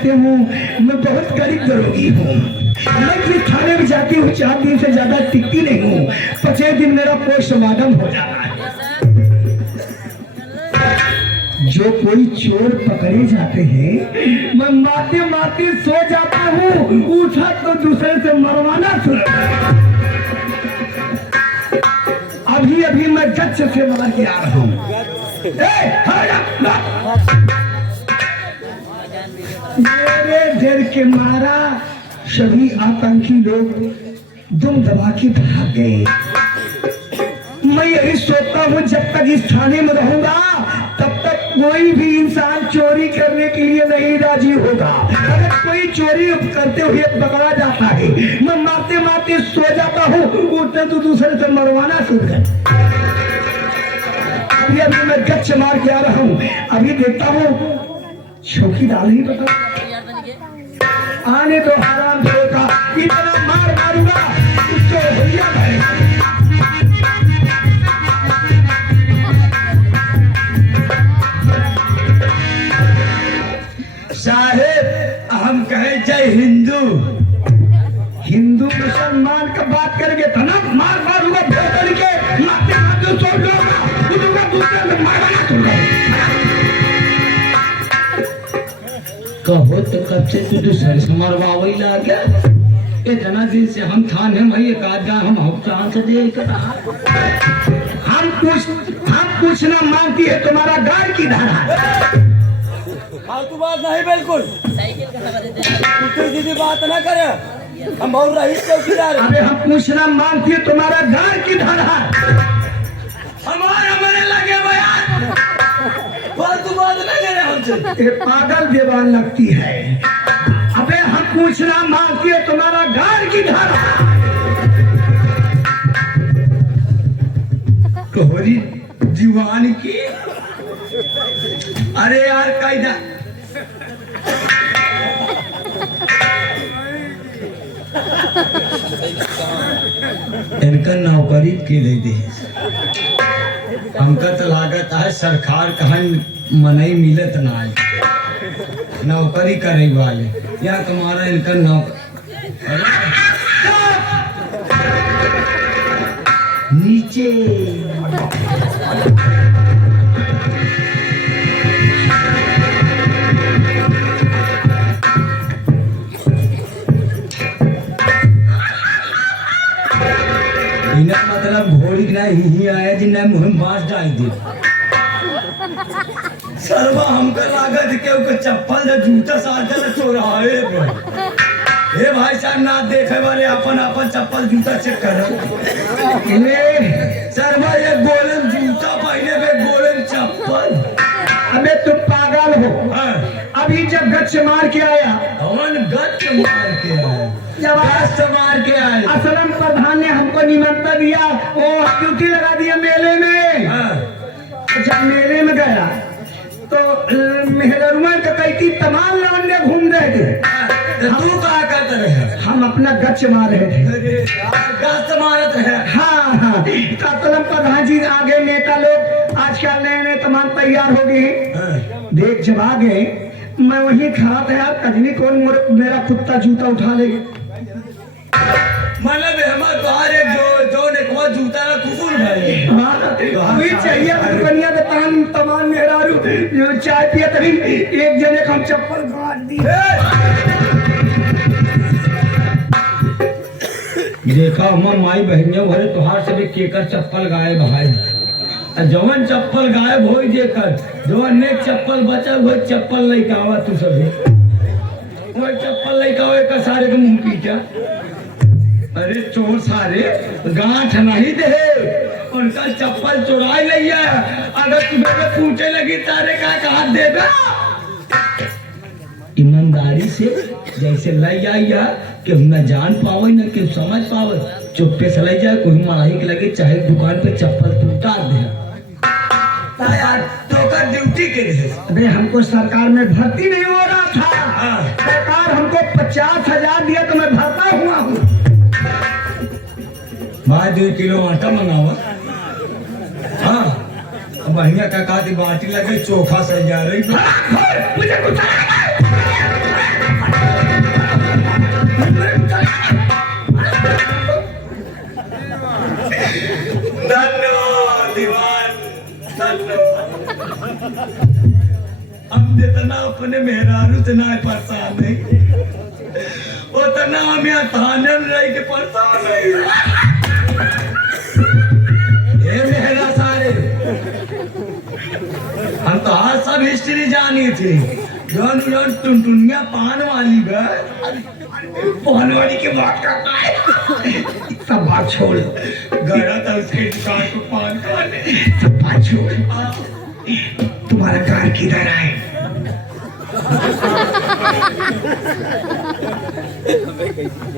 जानते हो मैं बहुत गरीब दरोगी हूँ। मैं जिस थाने में जाती हूँ 4 दिन से ज्यादा टिकती नहीं हूँ। 5 दिन मेरा पोस्टमार्टम हो जाता है। जो कोई चोर पकड़े जाते हैं मैं मारते मारते सो जाता हूँ, उठा तो दूसरे से मरवाना शुरू। अभी अभी मैं गच्छ से मार के आ रहा हूँ। मेरे डर के मारा सभी आतंकी लोग दुम दबा के भाग गए। मैं यही सोचता हूँ जब तक इस थाने में रहूंगा तब तक कोई भी इंसान चोरी करने के लिए नहीं राजी होगा। अगर कोई चोरी करते हुए पकड़ा जाता है मैं मारते मारते सो जाता हूँ, उठते तो दूसरे से मरवाना शुरू कर। अभी अभी मैं गच्छ मार के आ रहा हूँ। अभी देखता हूँ चौकीदार ही पता आने तो आराम से होगा। इतना मार मारूंगा उसको भैया भाई। साहेब हम कहे जय हिंदू। हिंदू मुसलमान का बात करेंगे तो ना मार मारूंगा भोजन के मारते मारते सो जाऊंगा, दूसरे में मारना शुरू। कहो तो कब से तू दूसरे से मरवावई ला गया। इतना दिन से हम थाने में एक आधा हम हफ्ता से दे कर हम पूछना मानती है तुम्हारा गाड़ की धारा। फालतू बात नहीं, बिल्कुल सीधी बात ना करे। हम बहुत रईस चौकीदार। अरे हम पूछना मानती है तुम्हारा गाड़ की धारा। हमारा मने लगे बयान, फालतू बात नहीं करे हमसे। ये पागल बेवान लगती है। अबे हम पूछना मांगती है तुम्हारा गाड़ की धारा। कोहरी दीवान की। अरे यार कायदा इनका नौकरी के ले दे। हमका तो लागत है सरकार कहाँ मनई मिलत ना है नौकरी करे वाले। या तुम्हारा इनका नीचे मतलब घोड़ी ना ही आया जिन्हें मुँह मार डाल दे। सर्वा हमका लागत के चप्पल जूता साजल चोरा हे भाई साहब ना देखे वाले अपन अपन चप्पल जूता चेक कर। सर्वा ये गोलन जूता पहने पे गोलन चप्पल। अबे तुम पागल हो। अभी जब गच्छ मार के आया गच्छ मार के आया जब मार के आए असलम प्रधान ने हमको निमंत्रण दिया, वो ड्यूटी लगा दिया मेले में। जब मेले में गया तो मेहरुआ का कई तमाम लौंडे घूम रहे थे। तू क्या करते रहे? हम अपना गच्छ मार रहे थे। गच्छ मारत है। हाँ हाँ असलम प्रधान जी आगे नेता लोग आजकल नए नए तमाम तैयार हो गए। देख जब आ गए मैं वहीं खड़ा था यार, कजनी कौन मेरा कुत्ता जूता उठा ले। मतलब हमारे जो ने को जूता ना कुकुर भाई। अभी चाहिए दुनिया के तमाम मेहरारू चाय पिए तभी एक जने को हम चप्पल काट दी। देखा हमर माई बहनियों भरे तुहार से भी केकर चप्पल गायब है। जवन चप्पल गायब हो जेकर जवन नेक चप्पल बचल हो चप्पल लेके आवा तू सभी वो चप्पल लेके आवे का सारे के मुंह पीटा। अरे चोर सारे गांठ नहीं दे उनका चप्पल चुराई लिया। अगर तुम्हें पूछे लगी तारे का हाथ देगा ईमानदारी से जैसे लाई आई कि न जान पावे न कि समझ पावे चुप्पे से लाई जाए। कोई माही के लगे चाहे दुकान पे चप्पल तू उतार दे। तो का ड्यूटी के लिए अबे हमको सरकार में भर्ती नहीं हो रहा था। सरकार हमको 50,000 दिया तो मैं भरता हुआ हूँ। भाई 2 किलो आटा मंगावा। हाँ बढ़िया का बाटी लगे चोखा सजा रही। मुझे हम जितना अपने मेहरारू से ना परेशान नहीं, उतना हम यहाँ थाने में रह के परेशान नहीं। ये मेहरा सारे हम तो आज सब हिस्ट्री जानी थी। जौन जौन टुनटुनिया पान वाली पान वाली की बात करता है, सब बात छोड़। गया था उसके दुकान को पान खाने। सब बात छोड़, तुम्हारा कार किधर है?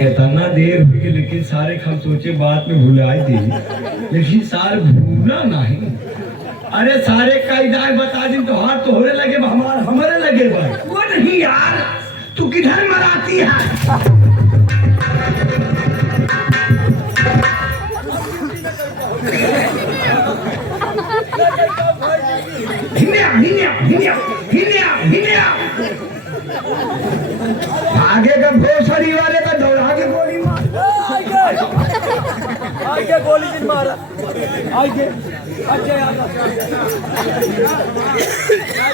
इतना देर हुई लेकिन सारे हम सोचे बात में भुलाई दी, लेकिन सारे भूला नहीं। अरे सारे कायदा बता दी तो हाथ तो होने लगे, हमारे लगे भाई। वो नहीं यार, तू किधर मराती है? हिन्या, हिन्या, हिन्या, हिन्या, हिन्या। आगे का भोसड़ी वाले का दौड़ा के गोली मार। आगे गोली जिन मारा आगे अच्छा यार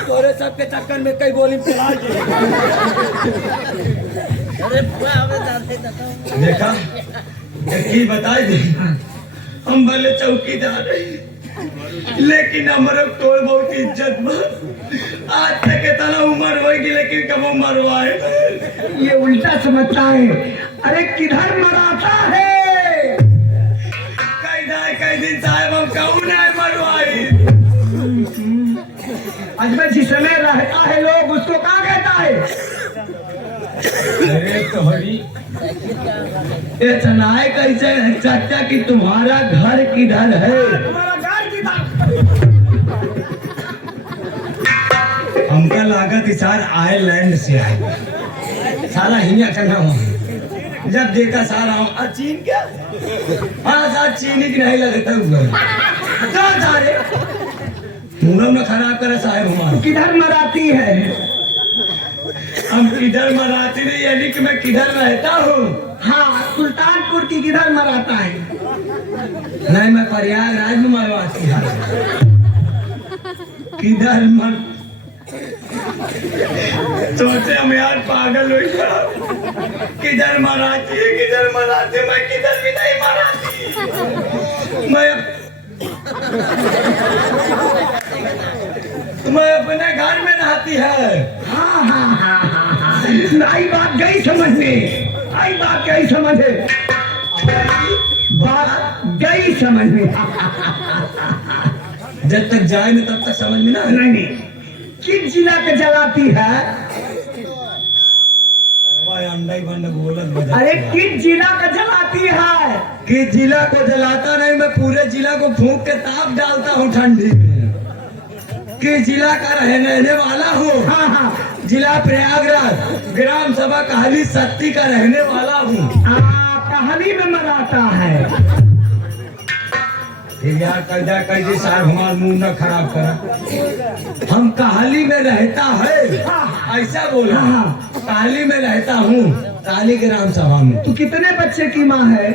तोरे सबके चक्कर में कई गोली चला अरे देखा की बताई दी, हम भले चौकीदार रही लेकिन हमारे तोड़ बहुत इज्जत बा। आज तक इतना उम्र होगी लेकिन कब मरवाए। ये उल्टा समझता है। अरे किधर मराता है? कई दिन साहब हम कहूँ ना मरवाई। अजमेर जिसमें रहता है लोग उसको क्या कहता है? अरे तोहरी इतना कैसे है चाचा कि तुम्हारा घर किधर है? तुम्हारा घर किधर? हमका लागत इसार आयरलैंड से आए, साला हिंया करना हुआ। जब देखा सारा चीन क्या, हाँ साथ चीनी की नहीं लगता हुआ सारे मुंडम में खराब करे साहेब हमारा। किधर मराती है? हम किधर मराती नहीं, यानी कि मैं किधर रहता हूँ। हाँ, सुल्तानपुर की किधर मराता है? नहीं, मैं प्रयागराज में मरवाती है। किधर मर सोचे हम यार पागल हुई था। किधर मराती है, किधर मराती है? मैं किधर भी नहीं मराती। मैं अपने घर में रहती है। हाँ हाँ हाँ हाँ हाँ, आई बात गई समझ में, आई बात गई समझ में, बात गई समझ में। जब तक जाए ना तब तक समझ में ना। नहीं नहीं, किस जिला के जलाती है? अंडा ही बंड बोलत। अरे किस जिला का जलाती है? किस जिला को जलाता नहीं, मैं पूरे जिला को फूंक के ताप डालता हूँ ठंडी में। किस जिला का रहने वाला हूँ? हाँ हाँ, जिला प्रयागराज, ग्राम सभा कहली सत्ती का रहने वाला हूँ। कहानी में मराता है। यार कैदा कैदी साहब हमारा मुंह न खराब करा। हम कहाली में रहता है, ऐसा बोला। हाँ। कहाली में रहता हूँ, काली ग्राम सभा में। तू कितने बच्चे की माँ है?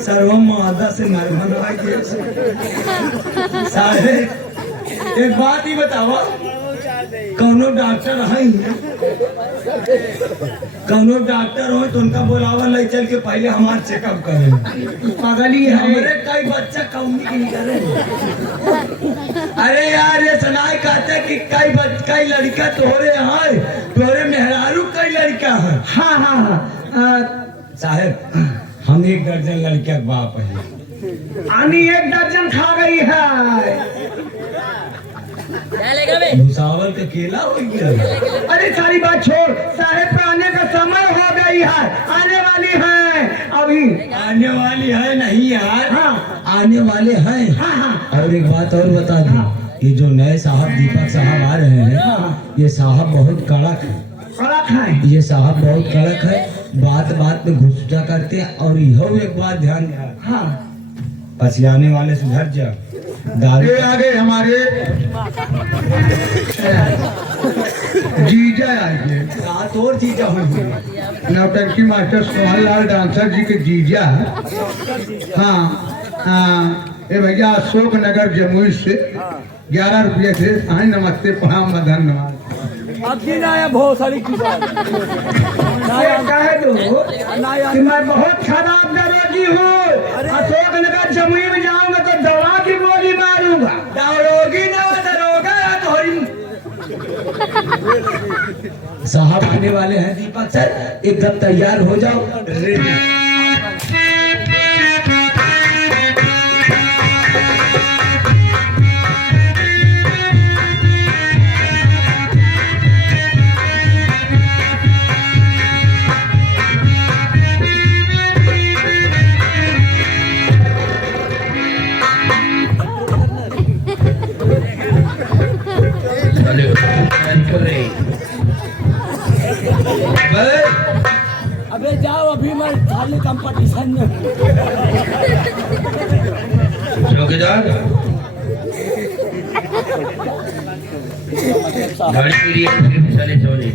सर्वम मादा से नर्मन सारे। एक बात ही बतावा, कौनो डॉक्टर है, कौनो डॉक्टर हो तो उनका बुलावा ले चल के पहले हमारा चेकअप करें। पागली है। हमारे कई बच्चा कौनी की करे। अरे यार ये सुनाई कहते कि कई लड़का तोहरे है, तोहरे मेहरारू कई लड़का है। हाँ हाँ हाँ, साहब हम 1 दर्जन लड़किया के बाप है। आनी 1 दर्जन खा गई है। भुसावल का केला हो गया। अरे सारी बात छोड़, साहेब का आने का समय हो गई है, आने वाली है अभी। आने वाली है नहीं यार। हाँ आने वाले हैं। हाँ हाँ। और एक बात और बता दूं, ये जो नए साहब दीपक साहब आ रहे हैं, ये साहब बहुत कड़क है। कड़क है? ये साहब बहुत कड़क है, बात बात में घुसटा करते हैं। और यह एक बात ध्यान दे, हाँ, पसियाने वाले सुधर जा। दारू आगे हमारे जीजा आएंगे। रात और जीजा हुई। नौटंकी मास्टर सोहनलाल डांसर जी के जीजा। हाँ हाँ, ये भैया अशोक नगर जमुई से 11 रुपये से। हाँ नमस्ते प्रणाम धन्यवाद। अब दिन आया बहुत सारी चीजें कह दो कि मैं बहुत खराब दरोगी हूँ, अशोक नगर जमुई में जाऊंगा तो दवा की गोली मारूंगा। दरोगी ना दरोगा या तोहरी। साहब आने वाले हैं दीपक सर, एकदम तैयार हो जाओ। रेडी। अबे जाओ, अभी मैं खाली कंपटीशन में हूँ। चौकीदार गाड़ी मेरी चले चले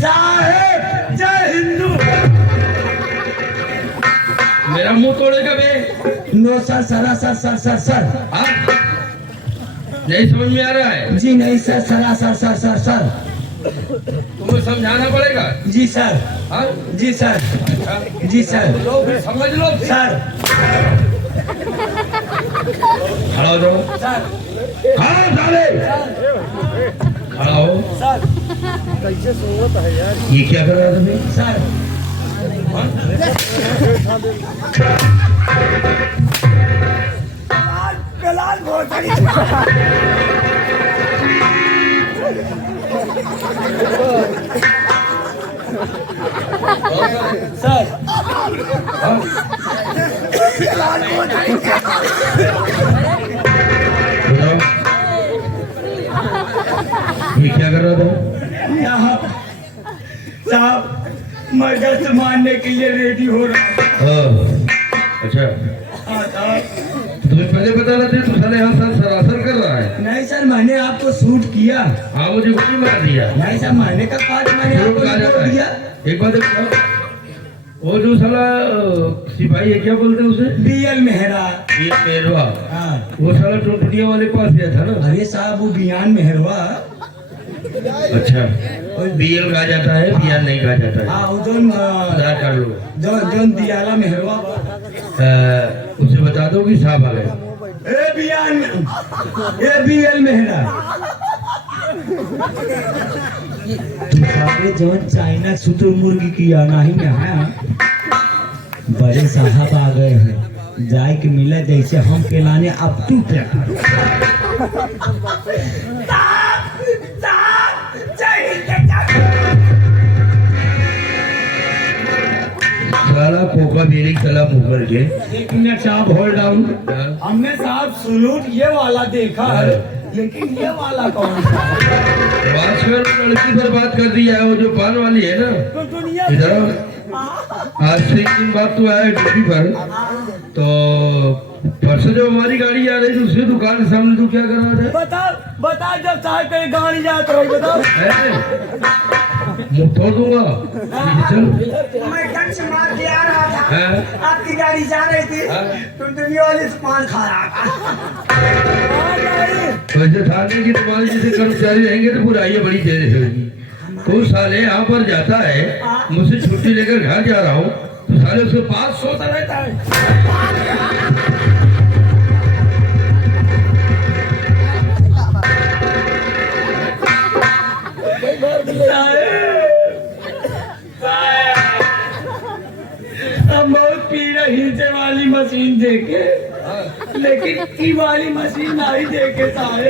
साहेब जय हिंदू। मेरा मुंह तोड़ेगा बे। नो सर, सरासर सर सर सर। हाँ? नहीं समझ में आ रहा है? जी नहीं सर, सरासर सर सर सर। तुम्हें समझाना पड़ेगा। जी सर। हाँ? जी सर। अच्छा। जी सर। लो फिर समझ लो सर। खड़ा हो जाओ। सर हाँ साले खड़ा हो। सर कैसे सोवत है यार? ये क्या कर रहा था तुम्हें? सर कलाल बहुत सारी सर हाँ? बताओ। ये क्या कर रहा था? साहब मैं गश्त मारने के लिए रेडी हो रहा हूँ। अच्छा हाँ साहब। तुम्हें पहले बता रहे थे, तू साले यहाँ सर सरासर कर रहा है। नहीं सर, मैंने आपको शूट किया। हाँ मुझे गोली मार दिया। नहीं सर, मैंने का पास मैंने फिर आपको कहा जाता रिपोर्ट दिया। है। एक बात बताओ, वो जो साला सिपाही है क्या बोलते हैं उसे? बीएल मेहरा। ये मेहरवा। हाँ। वो साला टोटनिया वाले पास गया था ना। अरे साहब वो बियान मेहरवा। अच्छा बीएल कहा जाता है, बियान नहीं कहा जाता है। हाँ वो जोन आधार कार्ड लो। जोन दियाला मेहरवा। उसे बता दो कि साहब आ गए। ए बियान, ए बीएल मेहरा। तुम्हारे जोन चाइना शुतुरमुर्ग किया नहीं है। बड़े साहब आ गए हैं, जाए के मिला जैसे हम केलाने अब तू क्या। साला कोका मेरी कला मुकर के। एक मिनट साहब, होल्ड डाउन। हमने साहब सलूट ये वाला देखा है, लेकिन ये वाला कौन सा है? आजकल लड़की पर बात कर दी है, वो जो पान वाली है ना। तो दुनिया इधर आओ। आज से 1 दिन बाद तू आया ड्यूटी पर, तो परसों जब हमारी गाड़ी आ रही थी उससे दुकान के सामने तू क्या कर रहा था? बता जब साहब कहीं गाड़ी जात रही बताओ। मुँह तोड़ दूंगा। चल मैं गन से मार के आ रहा था, हैं? आपकी गाड़ी जा रही थी, तुम दुनिया वाले से पान खा रहा था। वैसे थाने की तुम्हारे जैसे कर्मचारी रहेंगे तो बुराइयां बड़ी तेज होगी। तू साले यहाँ पर जाता है, मुझसे छुट्टी लेकर घर जा रहा हूँ, तो साले उसके पास सोता रहता है। हम बहुत पी रही थे वाली मशीन देखे, लेकिन ई वाली मशीन नहीं देखे साहब।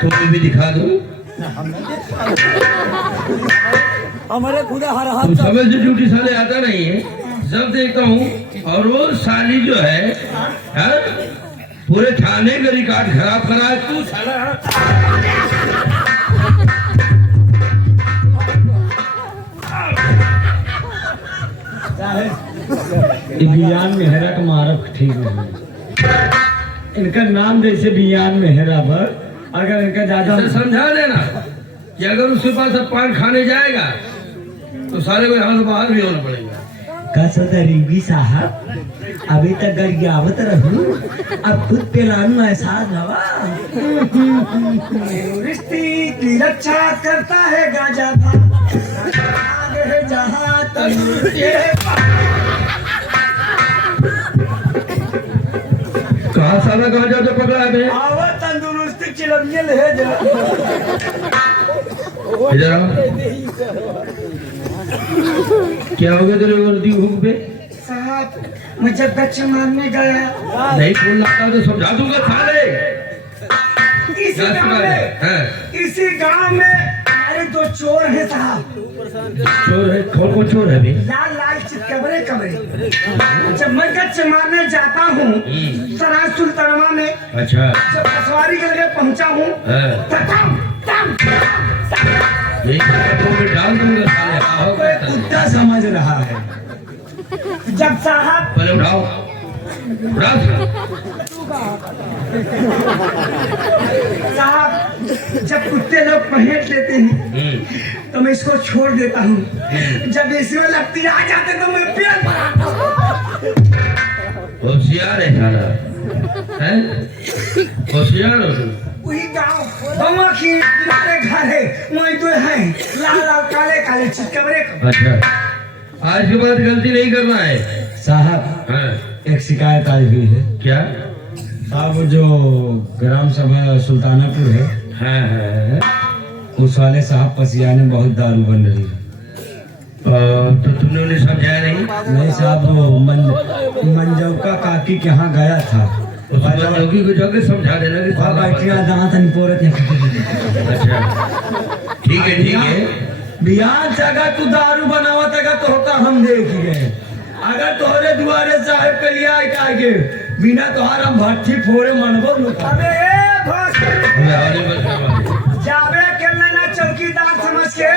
तुम्हें भी दिखा दूँ। हमारे खुदा हर तुम हाथ समय से ड्यूटी साले आता नहीं है, सब देखता हूँ। और वो साली जो है, पूरे थाने का रिकॉर्ड खराब करा है तू साला। ये बियान मेहरा का मारक ठीक है। इनका नाम जैसे बियान मेहरा पर अगर इनका ज्यादा इसे समझा देना कि अगर उसके पास अब पान खाने जाएगा तो सारे को यहाँ से बाहर भी होना पड़ेगा। कसदरीबी साहब अभी तक गरियावत रहूं, अब खुद पिलानू एहसास हवा। रिश्ते की रक्षा करता है गाजा भाग है जहाँ तंदुरुस्ती है। कहाँ साला गांजा तो पकड़ा है बे? आवा तंदुरुस्ती चिलमिया ले जा। इधर आओ। क्या हो गया तेरे वर्दी हुक पे? साहब मैं जब बच्चे मारने गया नहीं बोलना आता तो समझा दूंगा साले। इसी गांव में हमारे दो चोर हैं साहब। चोर है? कौन कौन चोर है बे? लाल लाल चितकबरे कमरे। जब मैं गच्चे मारने जाता हूँ सराय सुल्तानवा में, अच्छा जब पसवारी के लगे पहुँचा हूँ तो तम तम यही कपड़ों में डाल दूंगा साले। आओ कोई कुत्ता समझ रहा है। जब साहब पहले उठाओ उठाओ। साहब जब कुत्ते लोग पहेट लेते हैं तो मैं इसको छोड़ देता हूँ। जब इसमें लगती आ जाते तो मैं पेड़ बनाता हूँ। होशियार है साला, हैं? होशियार हो तुम। वही गाँव बम्मा की किनारे घर है, वही दो हैं लाल लाल काले काले चितकबरे। अच्छा आज के बाद गलती नहीं करना है। साहब हाँ, एक शिकायत आई हुई है। क्या? साहब जो ग्राम सभा सुल्तानापुर है, हाँ, उस वाले साहब पसियाने बहुत दारू बन रही है। तो तुमने उन्हें समझाया नहीं? नहीं साहब वो मंजौका काकी के यहाँ गया था। उस जोगी को जाके समझा देना कि साला दांत पोरत अच्छा ठीक है ठीक है। बिहान से अगर तू दारू बनावत अगर तो होता हम देख गए। अगर तोहरे दुआरे साहब के लिए आके बिना तोहार हम भट्ठी फोड़े मनबो नु। अबे भोस हमें आगे बस करवा दे। जाबे के ना चौकीदार समझ के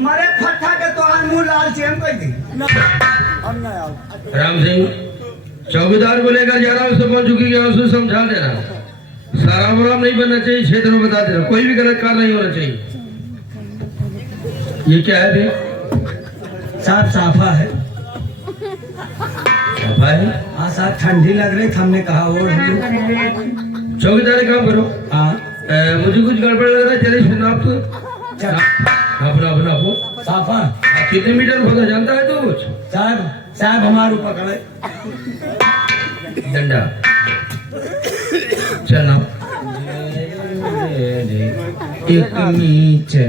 मरे फट्टा के तो आज मुंह लाल चेम कर दी। राम सिंह चौकीदार को लेकर जा रहा हूँ, उससे पहुंच चुकी है, उसे समझा देना सारा बराम नहीं बनना चाहिए, क्षेत्र में बता देना कोई भी गलत कार्य नहीं होना चाहिए। ये क्या है बे? साफ साफा है। साफा है? हाँ साहब ठंडी लग रही थी, हमने कहा वो चौकीदार काम करो। हाँ मुझे कुछ गड़बड़ लग रहा है, चलिए सुना आप तो अपना अपना आपको साफा। कितने मीटर होगा जानता है तो कुछ? साहब साहब हमारे पकड़े डंडा चलना एक मीटर